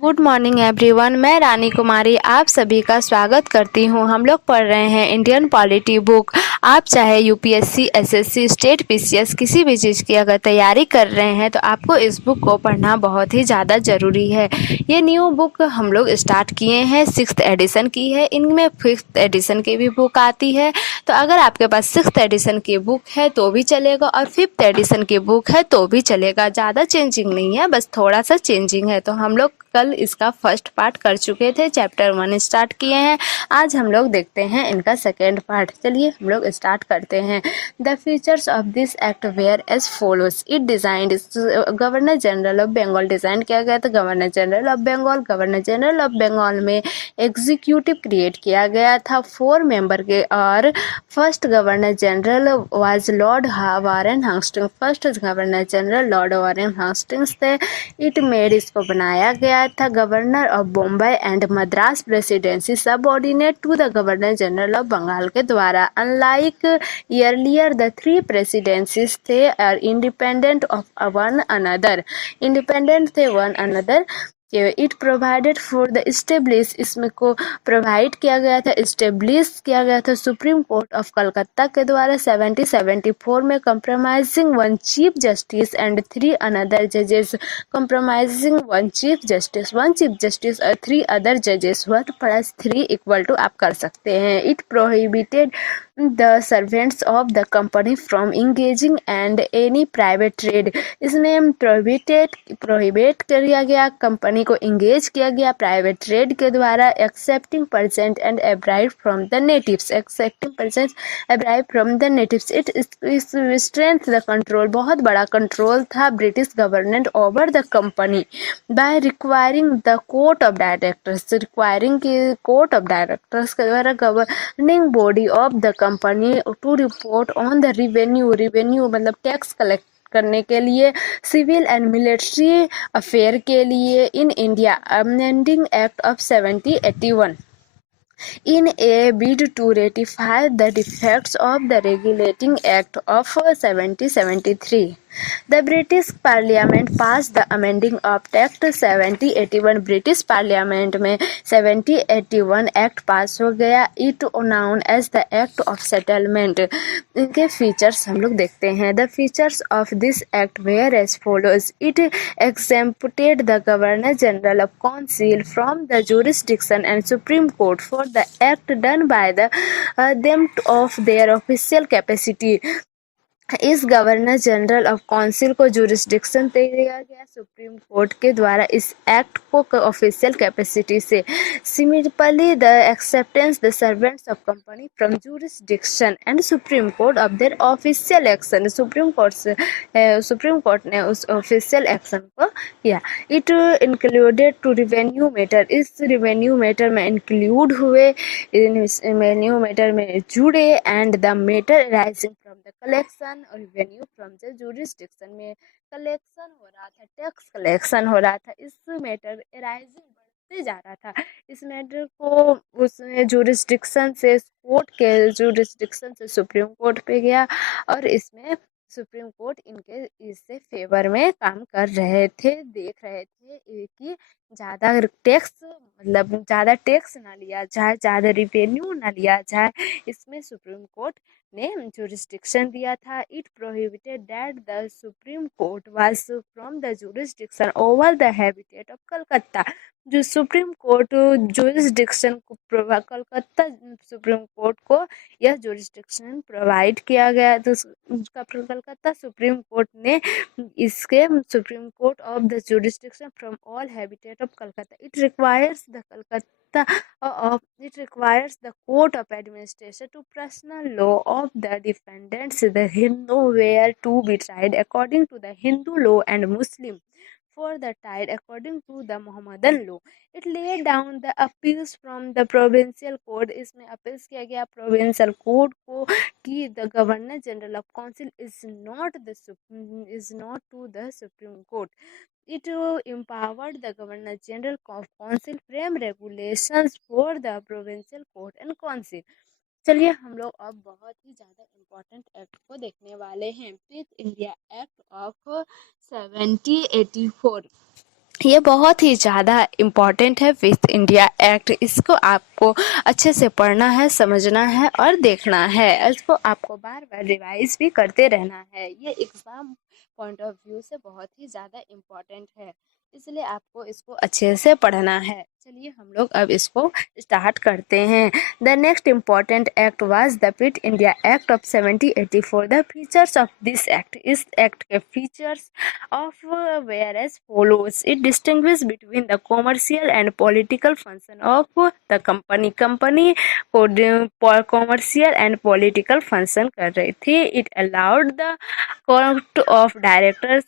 Good morning everyone. मैं रानी कुमारी आप सभी का स्वागत करती हूं। हम लोग पढ़ रहे हैं इंडियन पॉलिटी बुक। आप चाहे यूपीएससी, एसएससी, स्टेट पीसीएस किसी भी चीज़ की अगर तैयारी कर रहे हैं तो आपको इस बुक को पढ़ना बहुत ही ज़्यादा ज़रूरी है। ये न्यू बुक हम लोग स्टार्ट किए हैं, 6th एडिशन की है। इनमें 5th एडिशन की भी बुक आती है। तो अगर आपके पास 6th एडिशन की बुक है तो भी चलेगा और 5th एडिशन की बुक है तो भी चलेगा। ज़्यादा चेंजिंग नहीं है, बस थोड़ा सा चेंजिंग है। तो हम लोग कल इसका फर्स्ट पार्ट कर चुके थे, चैप्टर 1 स्टार्ट किए हैं। आज हम लोग देखते हैं इनका सेकेंड पार्ट। चलिए हम लोग स्टार्ट करते हैं। The features of this act were as follows. It designed governor general of Bengal design किया गया था। Governor general of Bengal, governor general of Bengal में एग्जीक्यूटिव क्रिएट किया गया था 4 मेंबर के। और first governor general was Lord Warren Hastings. First governor general Lord Warren Hastings थे। इट मेड इसको बनाया गया था governor of Bombay and Madras presidency subordinate to the governor general of Bengal के द्वारा। अनलाइक ईयरलियर द 3 प्रेसिडेंसीज थे और independent of one another, independent थे one another. It provided for the establish, इसमें को प्रोवाइड किया गया था, इस्टेब्लिश किया गया था सुप्रीम कोर्ट ऑफ कलकत्ता के द्वारा 1774 में, compromising 1 chief justice and 3 another जजेस। Compromising 1 chief justice, 1 chief justice और 3 अदर जजेस, 1 प्लस 3 इक्वल टू आप कर सकते हैं। It prohibited the servants of the company from engaging and any private trade. इसमें प्रोहिबिट किया गया, कंपनी को इंगेज किया गया प्राइवेट ट्रेड के द्वारा। Accepting presents and bribes from the natives, accepting presents bribes from the natives. It strength the control, बहुत बड़ा कंट्रोल था British government over the company by requiring the court of directors, requiring की court of directors के द्वारा governing body of the company to report on the revenue, revenue मतलब tax collect करने के लिए, सिविल एंड मिलिट्री अफेयर के लिए in India. Amending act of 1781 in a bid to ratify the defects of the regulating act of 1773. The British Parliament passed the amending of Act 1781। British parliament में 1781 act pass हो गया। It known as the act of settlement. इनके features हम लोग देखते हैं। The features of this act were as follows. It exempted the governor general of council from the jurisdiction and supreme court for the act done by them of their official capacity। इस governor general of council को jurisdiction दे दिया गया supreme court के द्वारा इस act को official capacity से। Similarly the acceptance the servants of company from jurisdiction and supreme court of their official action. Supreme court ने उस ऑफिशियल एक्शन को किया। It included to revenue matter, इस रिवेन्यू मैटर में इंक्लूड हुए, revenue matter में जुड़े। And the matter rising from the collection और रेवेन्यू फ्रॉम द जुरिस्डिक्शन, में कलेक्शन हो रहा था, टैक्स कलेक्शन हो रहा था। इस मैटर राइजिंग बढ़ते जा रहा था। इस मैटर को उसने जुरिस्डिक्शन से, कोर्ट के जुरिस्डिक्शन से सुप्रीम कोर्ट पे गया और इसमें सुप्रीम कोर्ट इनके इससे फेवर में काम कर रहे थे, देख रहे थे कि ज़्यादा टैक्स, मतलब ज़्यादा टैक्स ना लिया जाए, ज़्यादा रिवेन्यू ना लिया जाए। इसमें सुप्रीम कोर्ट ने जुरिस्डिक्शन दिया था। It prohibited that the supreme court was from the jurisdiction over the habitat of Calcutta. जो सुप्रीम कोर्ट जुरिस्डिक्शन को कलकत्ता सुप्रीम कोर्ट को यह जुरिस्डिक्शन प्रोवाइड किया गया। तो कलकत्ता सुप्रीम कोर्ट ने इसके supreme court of the jurisdiction from all habitat of Calcutta. It requires the Calcutta it requires the court of administration to personal law of the defendants. The Hindu were to be tried according to the Hindu law and Muslim for the tried according to the Mohammedan law. It laid down the appeals from the provincial court। इसमें appeals किया गया provincial court को कि the governor general of council is not to the supreme court। It empowered the governor general of council frame regulations for the provincial court and council। चलिए हम लोग अब बहुत ही ज़्यादा इम्पोर्टेंट एक्ट को देखने वाले हैं। Fifth India act of 1784। ये बहुत ही ज़्यादा इम्पॉर्टेंट है विथ इंडिया एक्ट। इसको आपको अच्छे से पढ़ना है, समझना है और देखना है। इसको आपको बार बार रिवाइज भी करते रहना है। ये एग्ज़ाम पॉइंट ऑफ व्यू से बहुत ही ज़्यादा इम्पॉर्टेंट है, इसलिए आपको इसको अच्छे से पढ़ना है। चलिए हम लोग अब इसको स्टार्ट करते हैं। The next important act was the Pitt India act of 1784। The features of this act, इस एक्ट के features of whereas follows. It distinguishes between the commercial and political function of the company. Company को commercial and political function कर रही थी। It allowed the court of directors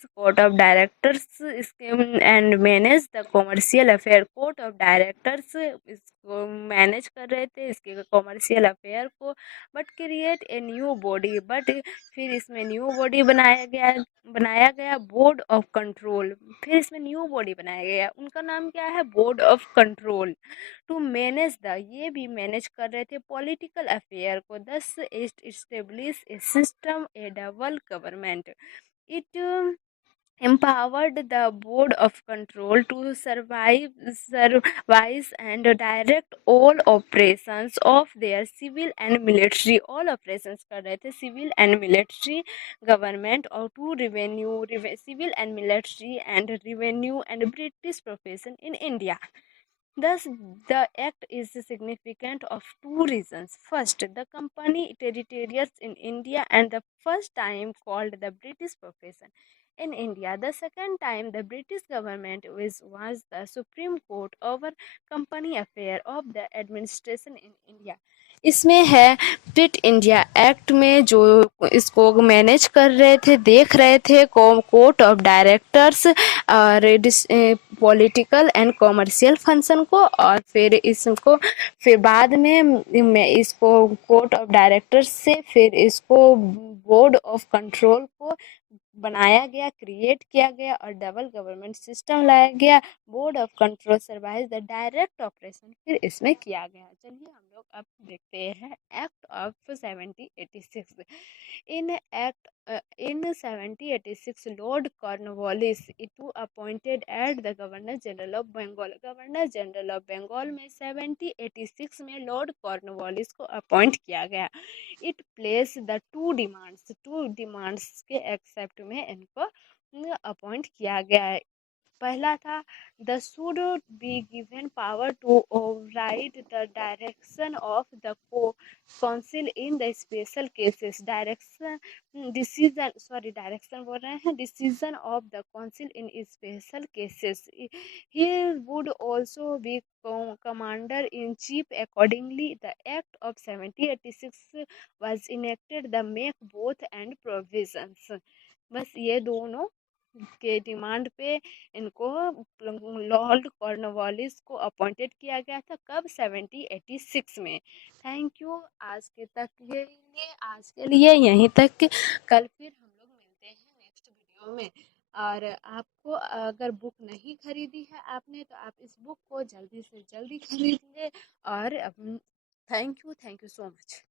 and manage the commercial affair. Court of directors इसको manage कर रहे थे, इसके commercial affair को। But create a new body, but फिर इसमें न्यू बॉडी बनाया गया बोर्ड ऑफ कंट्रोल। फिर इसमें न्यू बॉडी बनाया गया, उनका नाम क्या है, board of control. To manage the, ये भी मैनेज कर रहे थे पॉलिटिकल अफेयर को। दस establish A system A double government. It empowered the board of control to supervise and direct all operations of their civil and military, all operations कर रहे थे civil and military government, और to civil and military and revenue and British profession in India. Thus, the act is significant of two reasons. First, the company territories in India, and the first time called the British profession in India. The second time, the British government was the supreme court over company affair of the administration in India. इसमें है पिट India act में जो इसको manage कर रहे थे, देख रहे थे कोर्ट ऑफ डायरेक्टर्स और पॉलिटिकल एंड कॉमर्शियल फंक्शन को, और फिर इसको फिर बाद में इसको कोर्ट ऑफ डायरेक्टर्स से फिर इसको बोर्ड ऑफ कंट्रोल को बनाया गया, क्रिएट किया गया और डबल गवर्नमेंट सिस्टम लाया गया। Board of control supervise the direct operation फिर इसमें किया गया। चलिए हम लोग अब देखते हैं act of 1786। In act in 1786 Lord Cornwallis to appointed at the Governor General of Bengal। Governor general of Bengal में 1786 में लॉर्ड कॉर्नवालिस को अपॉइंट किया गया। It place the two demands के एक्सेप्ट में इनको अपॉइंट किया गया है। पहला था the should be given power to override the direction of the council in the special cases. Direction बोल रहे हैं, decision of the council in special cases. He would also be commander in chief accordingly. The act of 1786 was enacted the make both and provisions। बस ये दोनों के demand पे इनको Lord Cornwallis को अपॉइंटेड किया गया था। कब? 1786 में। Thank you. आज के लिए यहीं तक। कल फिर हम लोग मिलते हैं नेक्स्ट वीडियो में। और आपको अगर बुक नहीं खरीदी है आपने, तो आप इस बुक को जल्दी से जल्दी खरीद लें। और थैंक यू सो मच।